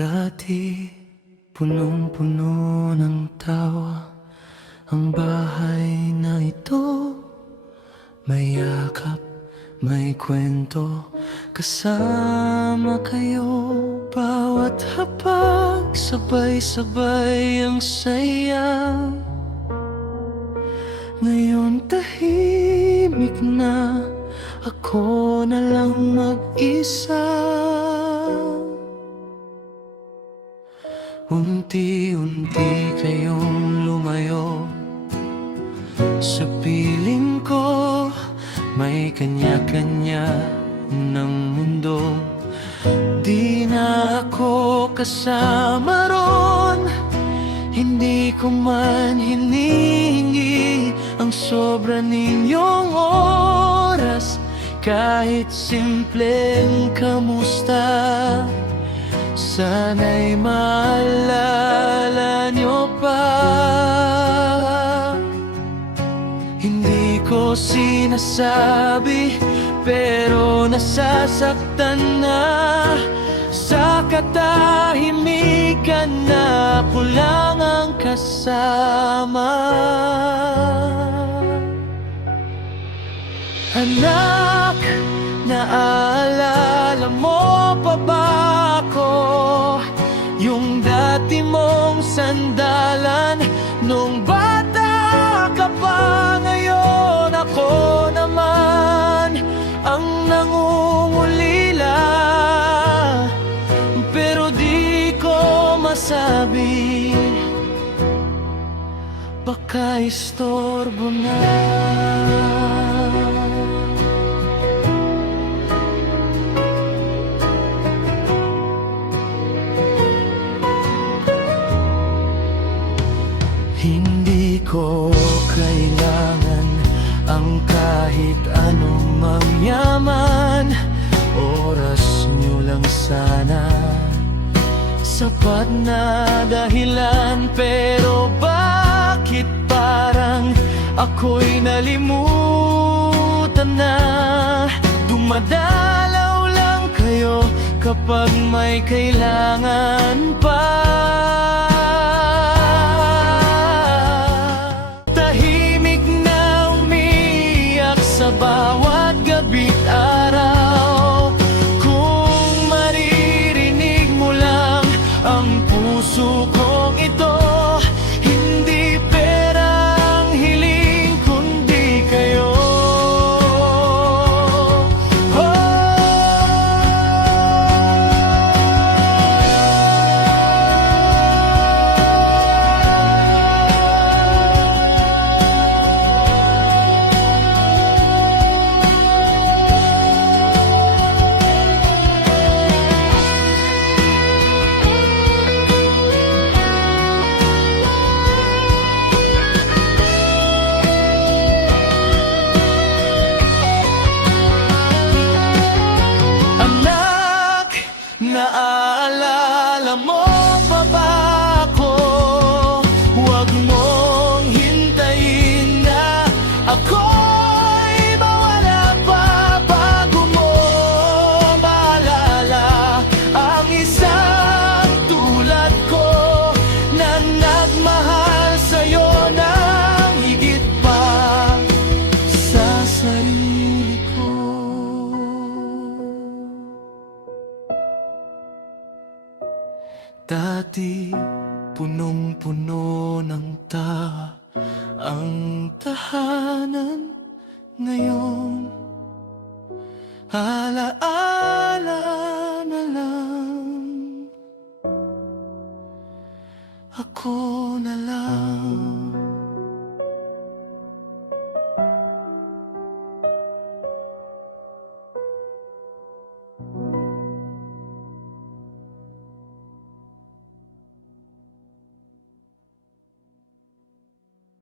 Dati, punong-puno ng tawa ang bahay na ito. May yakap, may kwento, kasama kayo. Bawat hapag, sabay-sabay ang saya. Ngayon tahimik na, ako na lang mag-isa. Unti-unti kayong lumayo sa piling ko. May kanya-kanya ng mundo. Di na ako kasama ron. Hindi ko man hinihingi ang sobra ninyong oras. Kahit simpleng kamusta, sana'y maalala nyo pa. Hindi ko sinasabi, pero nasasaktan na. Sa katahimikan na ako lang ang kasama. Anak, naaalala mo pa ba ako? Yung dati mong sandalan nung bata ka pa. Ngayon ako naman ang nangungulila, pero di ko masabi, baka istorbo na. Hindi ko kailangan ang kahit anong mangyaman. Oras nyo lang sana, sapat na dahilan. Pero bakit parang ako'y nalimutan na? Dumadalaw lang kayo kapag may kailangan pa. Bawat gabi't araw, kung maririnig mo lang ang puso kong ito. Hindi pera ang hiling, kundi kayo. Naaalala mo pa ba ako? Huwag mong hintayin na ako'y mawala pa bago mo maalala ang isang tulad ko na nagmahal sa'yo ng higit pa sa sarili ko. Dati, punong-puno ng tawa ang tahanan. Ngayon, alaala